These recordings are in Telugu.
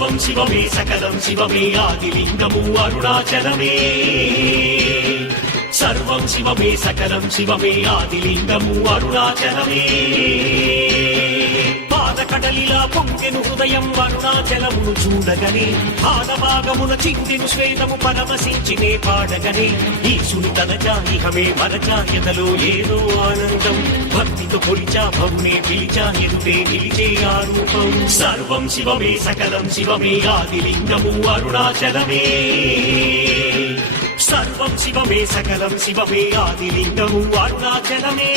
సర్వం శివమే సకలం శివమే ఆదిలింగము అరుణాచలమే సర్వం శివమే సకలం శివమే ఆదిలింగము అరుణాచలమే పాదకడలిలా పొంగెను హృదయం అరుణాచలమును చూడగనే పాదభాగమున చిందెను శ్వేతము పరమశించినే పాడగనే ఈశుని తనచా ఇహమే మరచా ఎదలో ఏదో ఆనందం భక్తితో కొలిచా భవునే పిలిచా ఎదుటే నిలిచే ఆ రూపం సర్వం శివమే సకలం శివమే ఆదిలింగము అరుణాచలమే సర్వం శివమే సకలం శివమే ఆదిలింగము అరుణాచలమే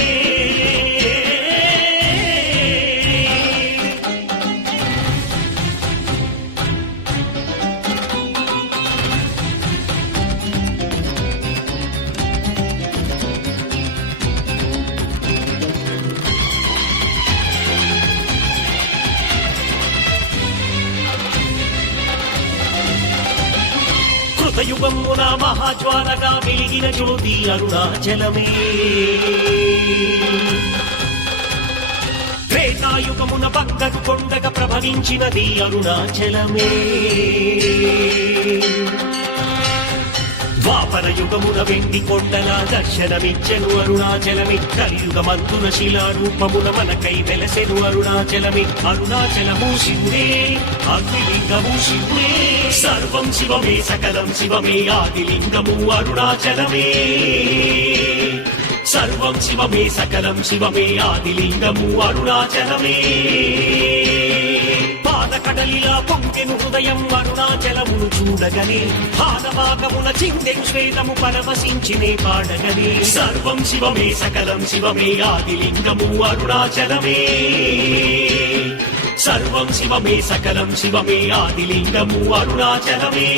కృతయుగమున మహాజ్వాలగా వెలిగిన జ్యోతి అరుణాచలమే త్రేతాయుగమున బంగారు కొండగా ప్రభవించినది అరుణాచలమే ద్వాపర యుగమున వెండి కొండల దర్శనమిచ్చెను అరుణాచలమే కలియుగమంతున శిలారూపమున మనకై వెలసెను అరుణాచలమే అరుణాచలము శివుడే అగ్నిలింగము శివుడే సర్వం శివమే సకలం శివమే ఆదిలింగము అరుణాచలమే సర్వం శివమే సకలం శివమే ఆదిలింగము అరుణాచలమే పాదకడలిలా పొంగెను హృదయం అరుణాచలమును చూడగనే పాదభాగమున చిందెను శ్వేతము పరమశించినే పాడగనే సర్వం శివమే సకలం శివమే ఆదిలింగము అరుణాచలమే సర్వం శివమే సకలం శివమే ఆదిలింగము అరుణాచలమే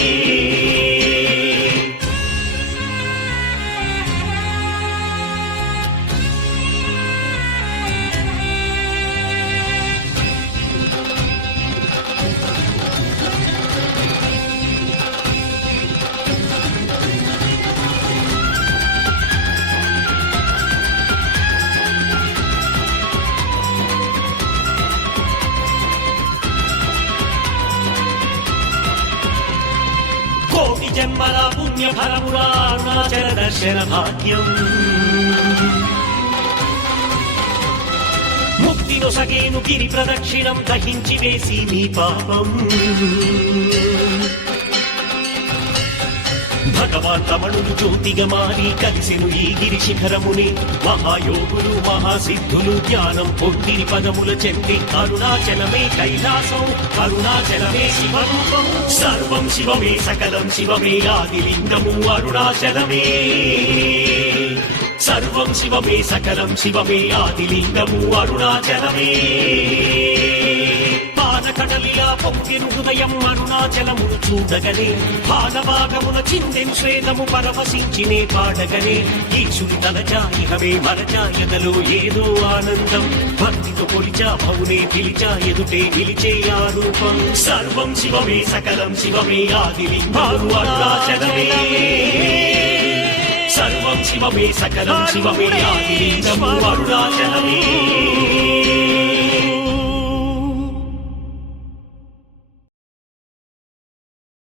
కోటి జన్మల పుణ్య ఫలముల అరుణాచల దర్శన భాగ్యం ముక్తి నొసగేను గిరి ప్రదక్షిణం దహించి వేసి నీ పాపం భగవాన్ రమణులు జ్యోతిగా మారి కలిసెను ఈ గిరి శిఖరముని మహాయోగులు మహాసిద్ధులు జ్ఞానం పొందిని పదముల చెంది అరుణాచలమే కైలాసం అరుణాచలమే శివరూపం సర్వం శివమే సకలం శివమే ఆదిలింగము అరుణాచలమే సర్వం శివమే సకలం శివమే ఆదిలింగము అరుణాచలమే పాదకడలిలా పొంగెను హృదయం అరుణాచలమును చూడగనే పాదభాగమున చిందెను శ్వేతము పరమశించినే పాడగనే ఈశుని తనచా ఇహమే మరచా ఎదలో ఏదో ఆనందం భక్తితో కొలిచా భవునే పిలిచా ఎదుటే నిలిచే ఆ రూపం సర్వం శివమే సకలం శివమే ఆదిలింగము అరుణాచలమే సర్వం శివమే సకలం శివమే ఆదిలింగము అరుణాచలమే